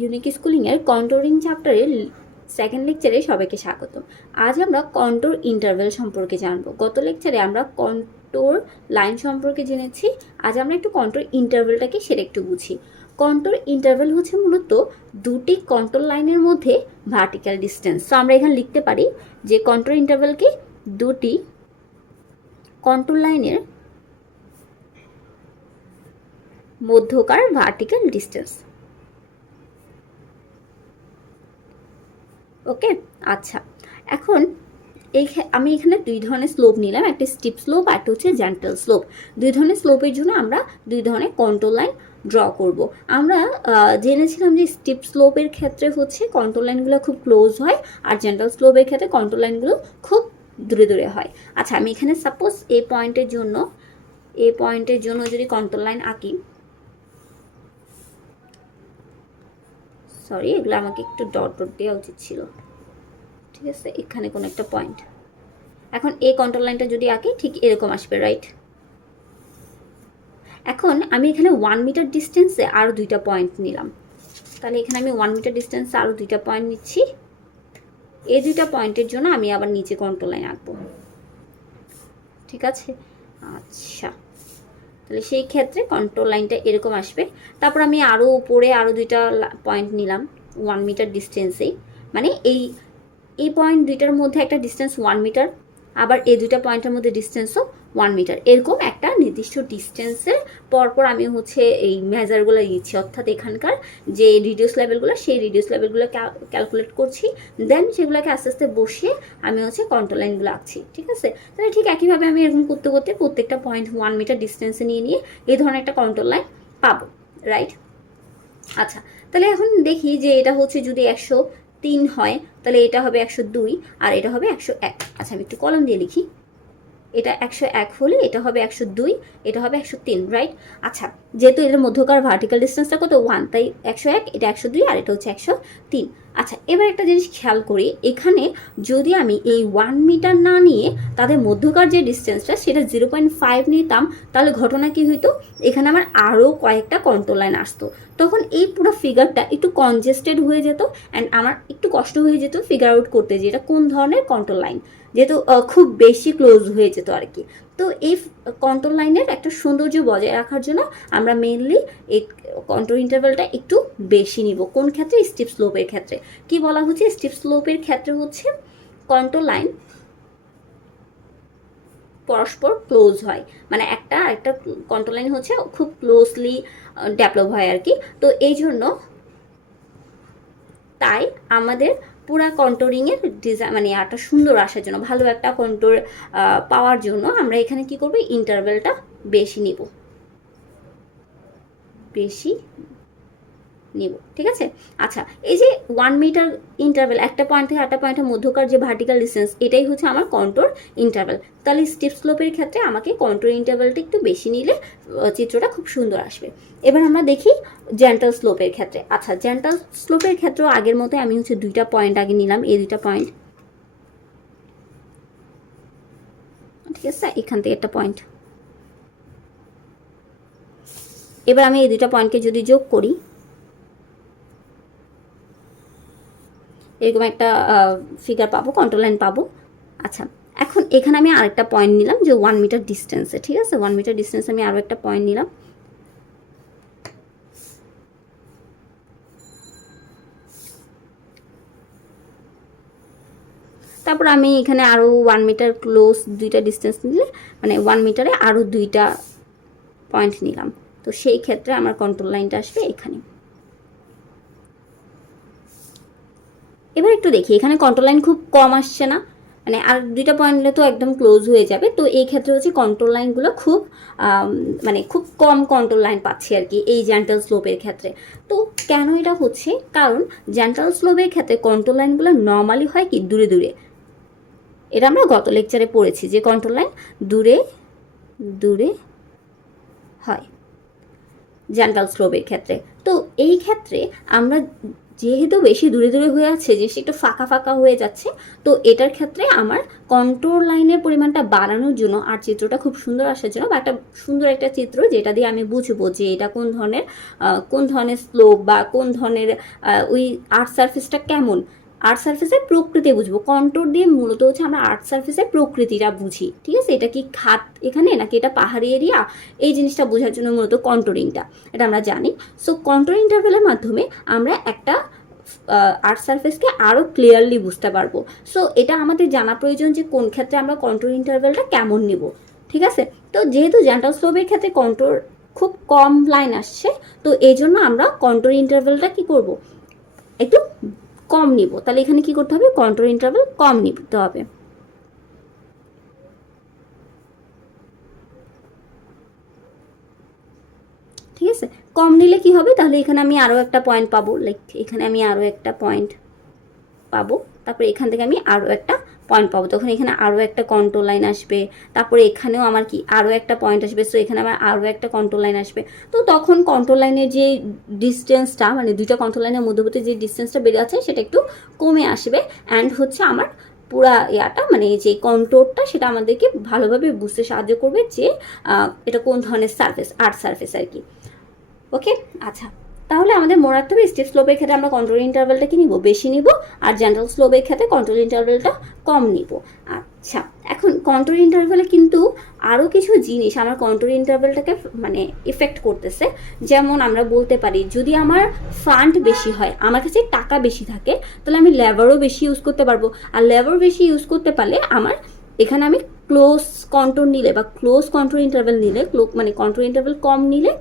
Unique স্কুলিংয়ের controlling চ্যাপ্টারের second লেকচারে সবাইকে স্বাগতম। আজ আমরা কন্ট্রোর ইন্টারভেল সম্পর্কে জানব। গত লেকচারে আমরা কন্ট্রোর লাইন সম্পর্কে জেনেছি। আজ আমরা একটু কন্ট্রোর ইন্টারভেলটাকে সেটা একটু বুঝি। কন্ট্রোর ইন্টারভেল হচ্ছে মূলত দুটি কন্ট্রোল লাইনের মধ্যে ভার্টিক্যাল ডিস্টেন্স। তো আমরা এখানে লিখতে পারি যে কন্ট্রোর ইন্টারভেলকে দুটি কন্ট্রোল লাইনের মধ্যকার ভার্টিক্যাল ডিস্টেন্স। ওকে, আচ্ছা, এখন আমি এখানে দুই ধরনের স্লোপ নিলাম, একটা স্টিপ স্লোপ আর একটা হচ্ছে জেন্টাল স্লোপ। দুই ধরনের স্লোপের জন্য আমরা দুই ধরনের কন্ট্রোল লাইন ড্র করব। আমরা জেনেছিলাম যে স্টিপ স্লোপের ক্ষেত্রে হচ্ছে কন্ট্রোল লাইনগুলো খুব ক্লোজ হয়, আর জেন্টাল স্লোপের ক্ষেত্রে কন্ট্রোল লাইনগুলো খুব দূরে দূরে হয়। আচ্ছা, আমি এখানে সাপোজ এই পয়েন্টের জন্য যদি কন্ট্রোল লাইন আঁকি, সরি, এগুলো আমাকে একটু ডট ডট দেওয়া উচিত ছিল। ঠিক আছে, এখানে কোনো একটা পয়েন্ট। এখন এই কন্ট্রোল লাইনটা যদি আঁকি ঠিক এরকম আসবে, রাইট? এখন আমি এখানে 1 মিটার ডিস্টেন্সে আরও দুইটা পয়েন্ট নিলাম। তাহলে এখানে আমি 1 মিটার ডিস্টেন্সে আরও দুইটা পয়েন্ট নিচ্ছি। এই দুইটা পয়েন্টের জন্য আমি আবার নিচে কন্ট্রোল লাইন আঁকবো। ঠিক আছে, আচ্ছা, তাহলে সেই ক্ষেত্রে কন্ট্রোল লাইনটা এরকম আসবে। তারপর আমি আরও উপরে আরও দুইটা পয়েন্ট নিলাম 1 মিটার ডিস্টেন্সেই, মানে এই পয়েন্ট দুইটার মধ্যে একটা ডিস্টেন্স 1 মিটার, আবার এই দুইটা পয়েন্টের মধ্যে ডিস্টেন্সও 1 মিটার। এরকম একটা নির্দিষ্ট ডিস্টেন্সের পরপর আমি হচ্ছে এই মেজারগুলো দিচ্ছি, অর্থাৎ এখানকার যে রিডিউস লেভেলগুলো সেই রিডিউস লেভেলগুলো ক্যালকুলেট করছি, দেন সেগুলোকে আস্তে আস্তে বসিয়ে আমি হচ্ছে কন্ট্রোল লাইনগুলো আঁকছি। ঠিক আছে, তাহলে ঠিক একইভাবে আমি এরকম করতে করতে প্রত্যেকটা পয়েন্ট 1 মিটার ডিস্টেন্সে নিয়ে এই ধরনের একটা কন্ট্রোল লাইন পাবো, রাইট? আচ্ছা, তাহলে এখন দেখি যে এটা হচ্ছে যদি 103 হয়, তাহলে এটা হবে 102 আর এটা হবে 101। আচ্ছা, আমি একটু কলম দিয়ে লিখি। এটা 101 হলে এটা হবে 102, এটা হবে 103, রাইট? আচ্ছা, যেহেতু এটার মধ্যকার ভার্টিক্যাল ডিস্টেন্সটা কত 1, তাই 101, এটা 102 আর এটা হচ্ছে 103। আচ্ছা, এবার একটা জিনিস খেয়াল করি, এখানে যদি আমি এই 1 মিটার না নিয়ে তাদের মধ্যকার যে ডিস্টেন্সটা সেটা 0.5 নিতাম, তাহলে ঘটনা কি হইতো, এখানে আমার আরও কয়েকটা কন্ট্রোল লাইন আসতো। তখন এই পুরো ফিগারটা একটু কনজেস্টেড হয়ে যেত অ্যান্ড আমার একটু কষ্ট হয়ে যেত ফিগার আউট করতে যে এটা কোন ধরনের কন্ট্রোল লাইন, যেহেতু খুব বেশি ক্লোজ হয়ে যেত আর কি। তো এই কন্ট্রোল লাইনের একটা সৌন্দর্য বজায় রাখার জন্য আমরা মেইনলি এই কন্ট্রোল ইন্টারভেলটা একটু বেশি নিব। কোন ক্ষেত্রে? স্টিপ স্লোপের ক্ষেত্রে। কি বলা হচ্ছে? স্টিপ স্লোপের ক্ষেত্রে হচ্ছে কন্ট্রোল লাইন পরস্পর ক্লোজ হয়, মানে একটা কন্ট্রোল লাইন হচ্ছে খুব ক্লোজলি ডেভেলপ হয় আর কি। তো এই জন্য তাই আমাদের পুরা কন্ট্রোরিংয়ের ডিজাইন মানে একটা সুন্দর আসার জন্য, ভালো একটা কন্ট্রোর পাওয়ার জন্য আমরা এখানে কি করব, ইন্টারভেলটা বেশি নিব, ঠিক আছে? আচ্ছা, এই যে 1 মিটার ইন্টারভেল, একটা পয়েন্ট থেকে একটা পয়েন্টের মধ্যকার যে ভার্টিক্যাল ডিস্টেন্স, এটাই হচ্ছে আমার কন্ট্রোর ইন্টারভেল। তাহলে স্টিপ স্লোপের ক্ষেত্রে আমাকে কন্ট্রোর ইন্টারভেলটা একটু বেশি নিলে চিত্রটা খুব সুন্দর আসবে। এবার আমরা দেখি জেন্টাল স্লোপের ক্ষেত্রে। আচ্ছা, জেন্টাল স্লোপের ক্ষেত্রেও আগের মতো আমি হচ্ছে দুইটা পয়েন্ট আগে নিলাম, এই দুইটা পয়েন্ট, ঠিক আছে, এখান থেকে একটা পয়েন্ট। এবার আমি এই দুইটা পয়েন্টকে যদি যোগ করি, এরকম একটা ফিগার পাবো, কন্ট্রোল লাইন পাবো। আচ্ছা, এখন এখানে আমি আরেকটা পয়েন্ট নিলাম যে 1 মিটার ডিস্টেন্সে, ঠিক আছে, 1 মিটার ডিস্টেন্সে আমি আরও একটা পয়েন্ট নিলাম। তারপর আমি এখানে আরও 1 মিটার ক্লোজ দুইটা ডিস্টেন্স নিলে, মানে 1 মিটারে আরও দুইটা পয়েন্ট নিলাম। তো সেই ক্ষেত্রে আমার কন্ট্রোল লাইনটা আসবে এখানে। এবার একটু দেখি, এখানে কন্ট্রোল লাইন খুব কম আসছে না, মানে আর দুইটা পয়েন্টে তো একদম ক্লোজ হয়ে যাবে। তো এই ক্ষেত্রে হচ্ছে কন্ট্রোল লাইনগুলো খুব মানে খুব কম কন্ট্রোল লাইন পাচ্ছি আর কি এই জেন্টাল স্লোপের ক্ষেত্রে। তো কেন এটা হচ্ছে? কারণ জেন্টাল স্লোপের ক্ষেত্রে কন্ট্রোল লাইনগুলো নর্মালি হয় কি দূরে দূরে। এটা আমরা গত লেকচারে পড়েছি যে কন্ট্রোল লাইন দূরে দূরে হয় জেন্টাল স্লোপের ক্ষেত্রে। তো এই ক্ষেত্রে আমরা যেহেতু বেশি দূরে দূরে হয়ে আছে, যে একটু ফাঁকা ফাঁকা হয়ে যাচ্ছে, তো এটার ক্ষেত্রে আমার কন্ট্রোল লাইনের পরিমাণটা বাড়ানোর জন্য আর চিত্রটা খুব সুন্দর আসার জন্য, বা একটা সুন্দর একটা চিত্র যেটা দিয়ে আমি বুঝবো যে এটা কোন ধরনের স্লোপ বা কোন ধরনের ওই আর্ট সারফেসটা কেমন, আর্ট সারফেসের প্রকৃতি বুঝবো। কন্ট্রোল দিয়ে মূলত হচ্ছে আমরা আর্ট সারফেসের প্রকৃতিটা বুঝি, ঠিক আছে? এটা কি খাত এখানে নাকি এটা পাহাড়ি এরিয়া, এই জিনিসটা বোঝার জন্য মূলত কন্ট্রোলিংটা, এটা আমরা জানি। সো কন্ট্রোল ইন্টারভেলের মাধ্যমে আমরা একটা আর্ট সারফেসকে আরও ক্লিয়ারলি বুঝতে পারবো। সো এটা আমাদের জানা প্রয়োজন যে কোন ক্ষেত্রে আমরা কন্ট্রোল ইন্টারভেলটা কেমন নিব, ঠিক আছে? তো যেহেতু জেন্টাল স্লোপের ক্ষেত্রে কন্ট্রোল খুব কম লাইন আসছে, তো এই জন্য আমরা কন্ট্রোল ইন্টারভেলটা কি করব, একটু কম নিব। তাহলে এখানে কি করতে হবে, কন্ট্রোল ইন্টারভেল কম নিতে হবে। ঠিক আছে, কম নিলে কি হবে, তাহলে এখানে আমি আরও একটা পয়েন্ট পাবো, লাইক এখানে আমি আরও একটা পয়েন্ট পাবো, তারপরে এখান থেকে আমি আরও একটা পয়েন্ট পাবো, তখন এখানে আরও একটা কন্ট্রোল লাইন আসবে, তারপরে এখানেও আমার কি আরও একটা পয়েন্ট আসবে, সো এখানে আমার আরও একটা কন্ট্রোল লাইন আসবে। তো তখন কন্ট্রোল লাইনের যে ডিস্টেন্সটা, মানে দুইটা কন্ট্রোল লাইনের মধ্যবর্তী যে ডিস্টেন্সটা বেড়ে আছে সেটা একটু কমে আসবে, অ্যান্ড হচ্ছে আমার পুরা ইয়াটা, মানে যে কন্ট্রোলটা, সেটা আমাদেরকে ভালোভাবে বুঝতে সাহায্য করবে যে এটা কোন ধরনের সারফেস, আর্ট সারফেস আর কি। ওকে, আচ্ছা, তাহলে আমাদের মনে রাখতে হবে স্টেপ স্লোপের ক্ষেত্রে আমরা কন্ট্রোল ইন্টারভেলটা কি নিব, বেশি নিব, আর জেনারেল স্লোপের ক্ষেত্রে কন্ট্রোল ইন্টারভেলটা কম নিব। আচ্ছা, এখন কন্ট্রোল ইন্টারভেলে কিন্তু আরও কিছু জিনিস আমার কন্ট্রোল ইন্টারভেলটাকে মানে ইফেক্ট করতেছে। যেমন আমরা বলতে পারি, যদি আমার ফান্ড বেশি হয়, আমার কাছে টাকা বেশি থাকে, তাহলে আমি লেবারও বেশি ইউজ করতে পারবো। আর লেবার বেশি ইউজ করতে পারলে আমার এখানে আমি ক্লোজ কন্ট্রোল নিলে বা ক্লোজ কন্ট্রোল ইন্টারভেল নিলে, মানে কন্ট্রোল ইন্টারভেল কম নিলে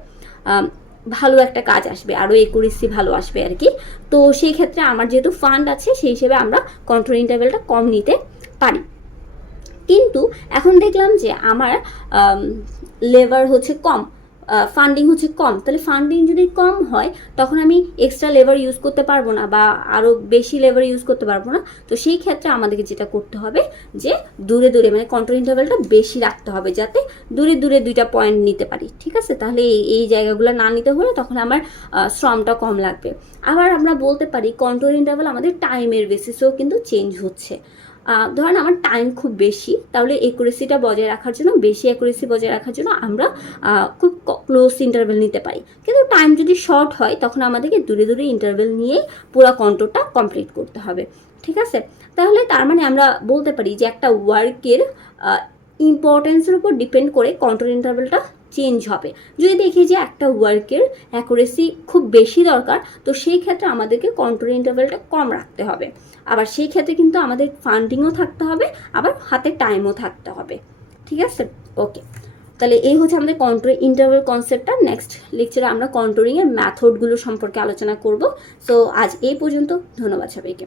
ভালো একটা কাজ আসবে, আরও একুরেসি ভালো আসবে আর কি। তো সেই ক্ষেত্রে আমার যেহেতু ফান্ড আছে, সেই হিসেবে আমরা কন্ট্রোল ইন্টারভেলটা কম নিতে পারি। কিন্তু এখন দেখলাম যে আমার লেবার হচ্ছে কম, ফান্ডিং হচ্ছে কম, তাহলে ফান্ডিং যদি কম হয় তখন আমি এক্সট্রা লেবার ইউজ করতে পারবো না, বা আরও বেশি লেবার ইউজ করতে পারবো না। তো সেই ক্ষেত্রে আমাদেরকে যেটা করতে হবে যে দূরে দূরে, মানে কন্ট্রোল ইন্টারভেলটা বেশি রাখতে হবে, যাতে দূরে দূরে দুইটা পয়েন্ট নিতে পারি, ঠিক আছে? তাহলে এই জায়গাগুলো না নিতে হলে তখন আমার শ্রমটা কম লাগবে। আবার আমরা বলতে পারি কন্ট্রোল ইন্টারভেল আমাদের টাইমের বেসিসেও কিন্তু চেঞ্জ হচ্ছে। ধরেন আমার টাইম খুব বেশি, তাহলে একুরেসিটা বজায় রাখার জন্য, বেশি একুরেসি বজায় রাখার জন্য আমরা খুব ক্লোজ ইন্টারভেল নিতে পারি। কিন্তু টাইম যদি শর্ট হয়, তখন আমাদেরকে দূরে দূরে ইন্টারভেল নিয়েই পুরো কন্ট্রোলটা কমপ্লিট করতে হবে, ঠিক আছে? তাহলে তার মানে আমরা বলতে পারি যে একটা ওয়ার্কের ইম্পর্টেন্সের উপর ডিপেন্ড করে কন্ট্রোল ইন্টারভেলটা চেঞ্জ হবে। যদি দেখি যে একটা ওয়ার্কের অ্যাকুরেসি খুব বেশি দরকার, তো সেই ক্ষেত্রে আমাদেরকে কন্ট্রোল ইন্টারভেলটা কম রাখতে হবে। আবার সেই ক্ষেত্রে কিন্তু আমাদের ফান্ডিংও থাকতে হবে, আবার হাতে টাইমও থাকতে হবে, ঠিক আছে? ওকে, তাহলে এই হচ্ছে আমাদের কন্ট্রোল ইন্টারভেল কনসেপ্টটা। নেক্সট লেকচারে আমরা কন্ট্রোলিংয়ের ম্যাথডগুলো সম্পর্কে আলোচনা করব। সো আজ এই পর্যন্ত, ধন্যবাদ সবাইকে।